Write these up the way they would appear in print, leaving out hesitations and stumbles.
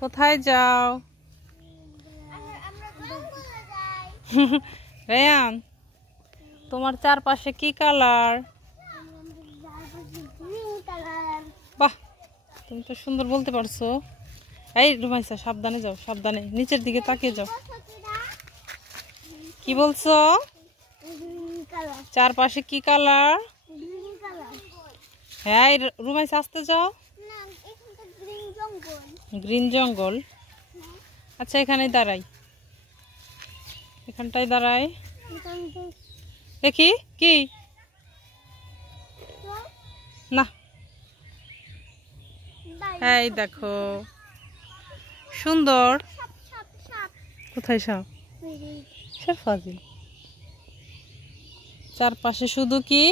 কোথায় যাও? রায়ান, তোমার চারপাশে কি কালার? বাহ, তুমি তো সুন্দর বলতে পারছো। এই রুমাইসা, সাবধানে যাও, সাবধানে, নিচের দিকে তাকিয়ে যাও। কি বলছো? চারপাশে কি কালার? হ্যাঁ রুমাইসা, আসতে যাও। গ্রিন জঙ্গল। আচ্ছা, এখানে দাঁড়াই, এখানটায় দাঁড়াই। দেখি কি না। এই দেখো, সুন্দর। কোথায় সাপ? সাপ ফাজিল। চারপাশে শুধু কি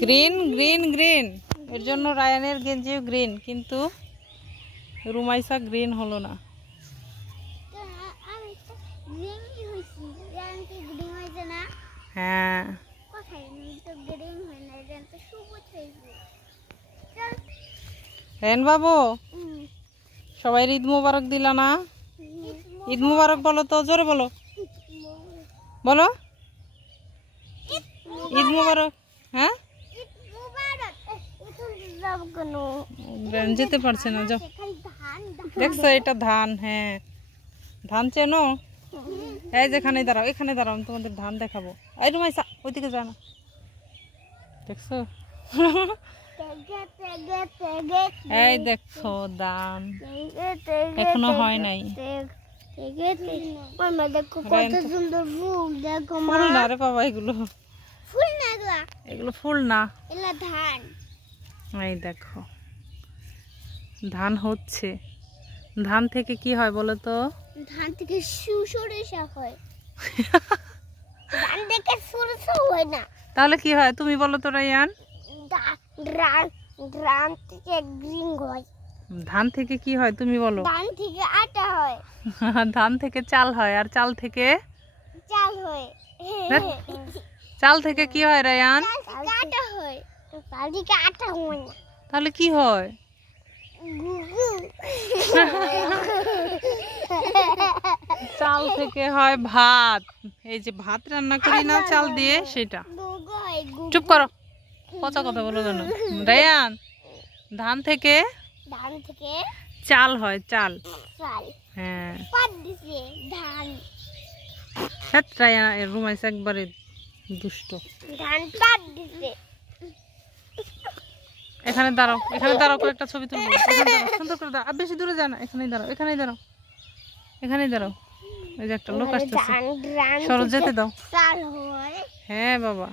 গ্রিন গ্রিন গ্রিন। এর জন্য রায়ানের গেঞ্জিও গ্রিন, কিন্তু রুমাইসা গ্রিন হলো না। হ্যাঁ, রায়ান বাবু, সবাই ঈদ মুবারক দিলা না? ঈদ মুবারক বলো তো, জোরে বলো, বলো ঈদ মুবারক। হ্যাঁ, যেতে পারছে না, যাও। দেখছো, এটা ধান। হ্যাঁ, ধান চেনো? এই যেখানে দাঁড়াও, এখানে দাঁড়াও, আমি তোমাদের ধান দেখাবো। এই রুমাইসা, ওইদিকে যা না। দেখছো? এই দেখো ধান, এখনো হয় নাই। ফুল না রে বাবা, এগুলো এগুলো ফুল না, ধান। এই দেখো, ধান হচ্ছে। ধান থেকে কি হয় বলো তো? ধান থেকে সরিষা হয়। ধান থেকে সরিষা হয় না, তাহলে কি হয় তুমি বলো তো রায়ান? ধান থেকে গ্রিন হয়। ধান থেকে কি হয় তুমি বলো? ধান থেকে আটা হয়। ধান থেকে চাল হয়, আর চাল থেকে চাল হয়। চাল থেকে কি হয় রায়ান? আটা হয়। চাল থেকে আটা হয় না, তাহলে কি হয়? চাল থেকে হয় ভাত। এই যে ভাত রান্না করি না চাল দিয়ে, সেটা। চুপ করো, পচা কথা বলো কেন? রায়ান, ধান থেকে চাল হয়, চাল। হ্যাঁ, রায়ান রুমাইস একবারে দুষ্ট। এখানে দাঁড়াও, এখানে দাঁড়াও, কয়েকটা ছবি তুলবো। সুন্দর করে দাঁড়াও, বেশি দূরে যা না, এখানেই দাঁড়াও, এখানেই দাঁড়াও, এখানেই দাঁড়াও। ওই যে একটা লোক আসতেছে, সরো, যেতে দাও। হ্যাঁ বাবা।